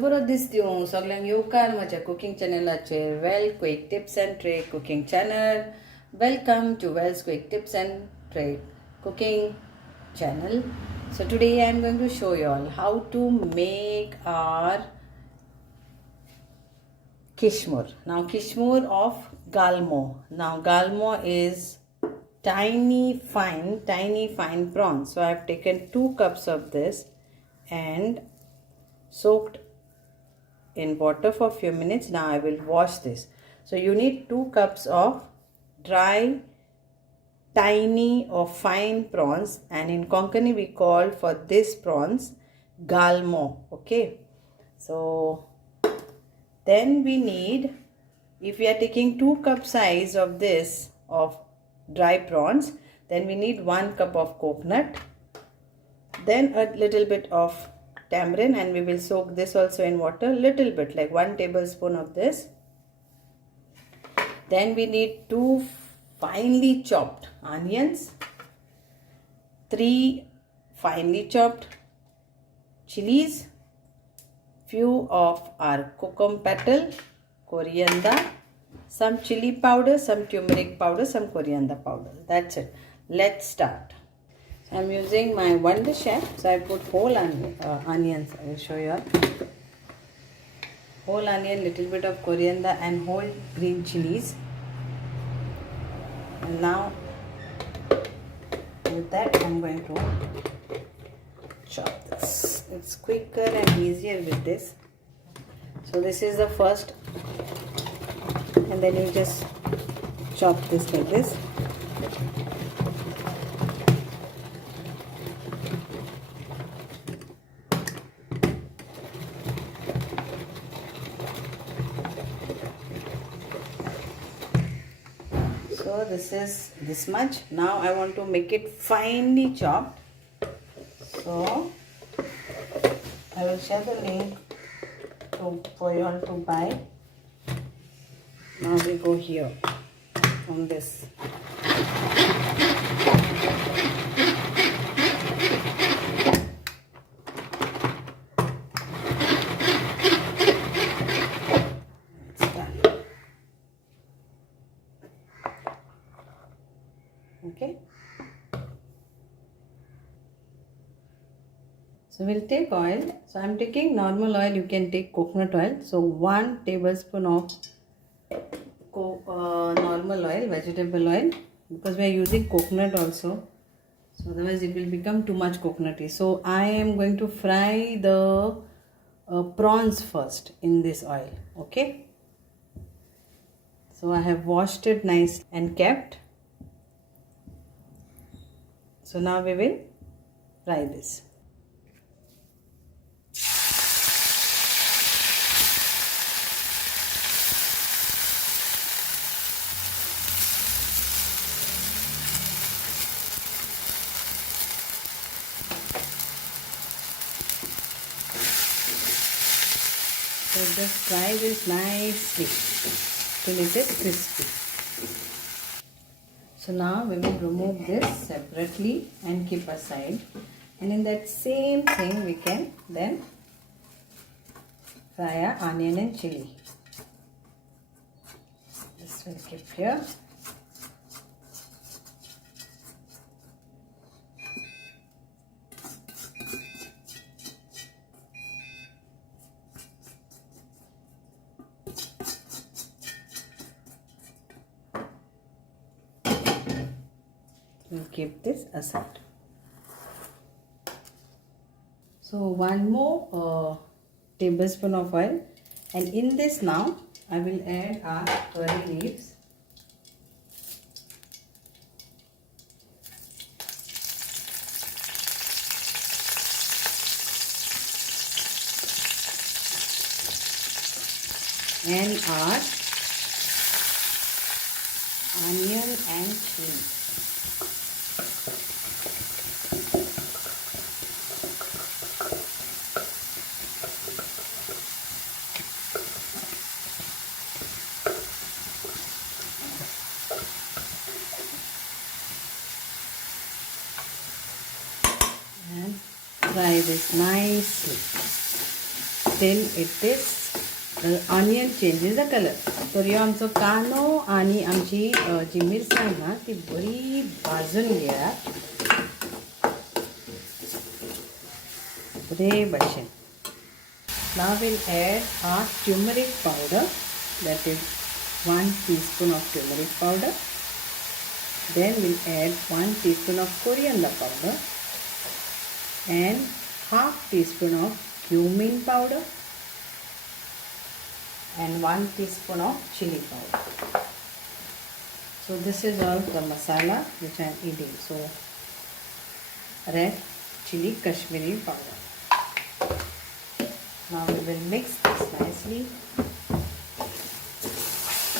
बरोबर दिसत्यो सगळ्यांक येवकार म्हज्या कुकिंग चॅनलाचेर well quick tips and trick cooking channel. Welcome to well's quick tips and trick cooking channel. So today I am going to show you all how to make our Kismoor. Now Kismoor of Galmo. Now Galmo is tiny fine prawns. So I have taken 2 cups of this and soaked in water for a few minutes. Now I will wash this. So you need 2 cups of dry tiny or fine prawns, and in Konkani we call for this prawns galmo. Okay, so then we need, if we are taking 2 cup size of this of dry prawns, then we need 1 cup of coconut, then a little bit of tamarind, and we will soak this also in water, little bit like 1 tablespoon of this. Then we need 2 finely chopped onions, 3 finely chopped chilies, few of our kokum petal, coriander, some chili powder, some turmeric powder, some coriander powder. That's it. Let's start. I'm using my Wonder Chef, so I put whole onions. I will show you all. Whole onion, little bit of coriander, and whole green chilies. And now with that I'm going to chop this. It's quicker and easier with this. So this is the first, and then you just chop this like this. So this is this much. Now I want to make it finely chopped. So I will share the link for you all to buy. Now we go here on this. Okay, so we'll take oil. So I'm taking normal oil, you can take coconut oil. So 1 tablespoon of normal oil, vegetable oil, because we are using coconut also, so otherwise it will become too much coconutty. So I am going to fry the prawns first in this oil. Okay, so I have washed it nice and kept. So now we will fry this. So just fry this nicely till it is crispy. So now we will remove this separately and keep aside, and in that same thing we can then fry our onion and chili. This will keep here. We'll keep this aside. So 1 more tablespoon of oil, and in this now I will add our curry leaves. And our onion and chili. And fry this nicely. till it is the onion changes the color. तर ह्यो आमचो कांदो आनी आमची जी मिरसांग ना ती बरी भाजून घेयात बरे भशेन. Now we'll add our turmeric powder, that is 1 teaspoon of turmeric powder. Then we'll add 1 teaspoon of coriander powder and half teaspoon of cumin powder and 1 teaspoon of chili powder. So this is all the masala which I am eating. So red chili Kashmiri powder. Now we will mix this nicely.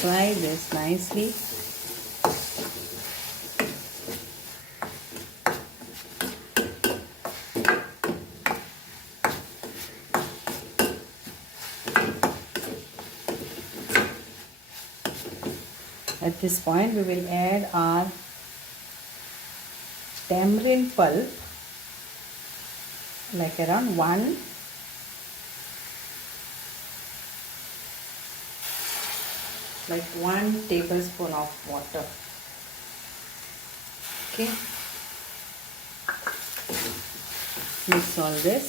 Fry this nicely. At this point we will add our tamarind pulp, like around 1 tablespoon of water. Okay, mix all this.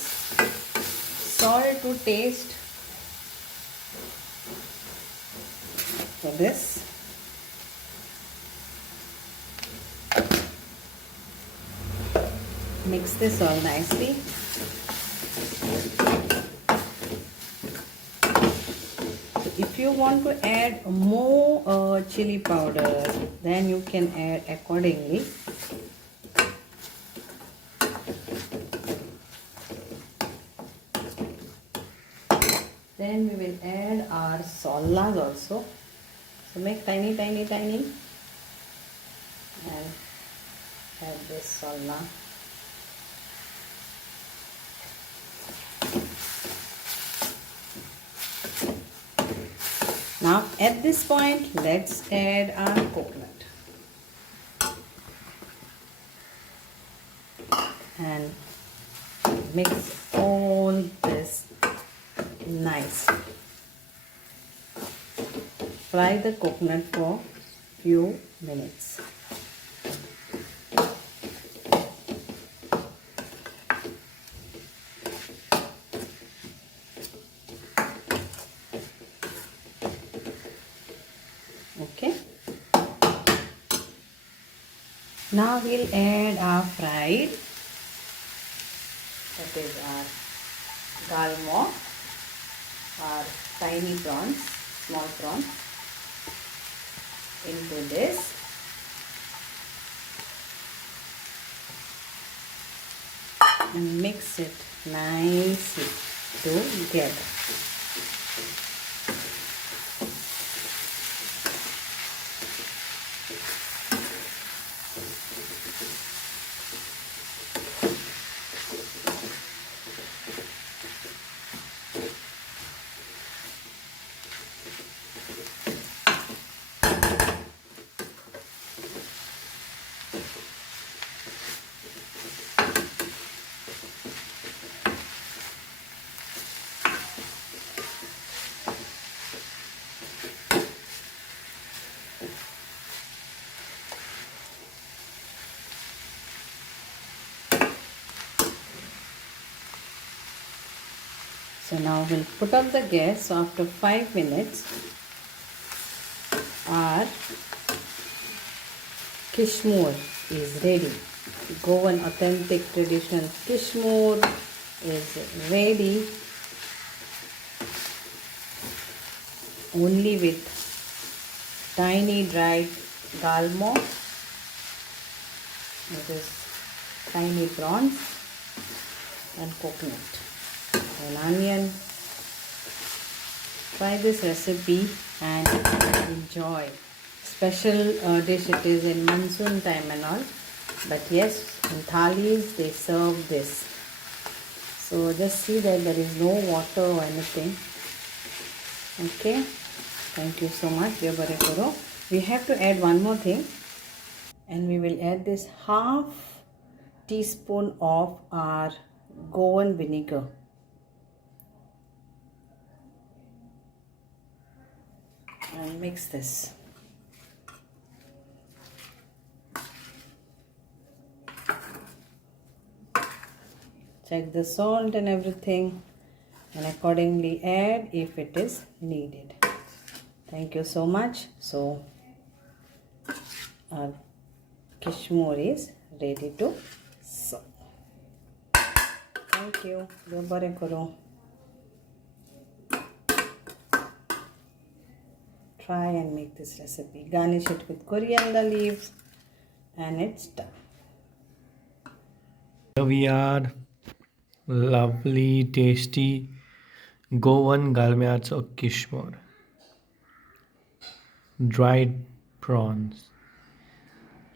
Salt to taste for this. Mix this all nicely. So if you want to add more chili powder, then you can add accordingly. Then we will add our sallas also. So make tiny and add this salla. Now at this point, let's add our coconut and mix all this nice. Fry the coconut for few minutes. Okay. Now we'll add our fried, that is our galmo, our tiny prawns, small prawns, into this. And mix it nicely together. So now we'll put up the gas. So after 5 minutes, our Kismoor is ready. Goan authentic traditional Kismoor is ready, only with tiny dried galmo, that is tiny prawns and coconut and onion. Try this recipe and enjoy. Special dish it is in monsoon time and all, but yes, in thalis they serve this. So just see that there is no water or anything. Okay, thank you so much. We have to add one more thing, and we will add this half teaspoon of our Goan vinegar. and mix this. Check the salt and everything and accordingly add if it is needed. Thank you so much. So our Kismoor is ready to serve. Thank you. Bare karo. Try and make this recipe. Garnish it with coriander leaves and it's done. Here we are. Lovely, tasty Goan galmyats or Kismoor. Dried prawns.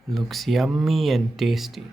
Looks yummy and tasty.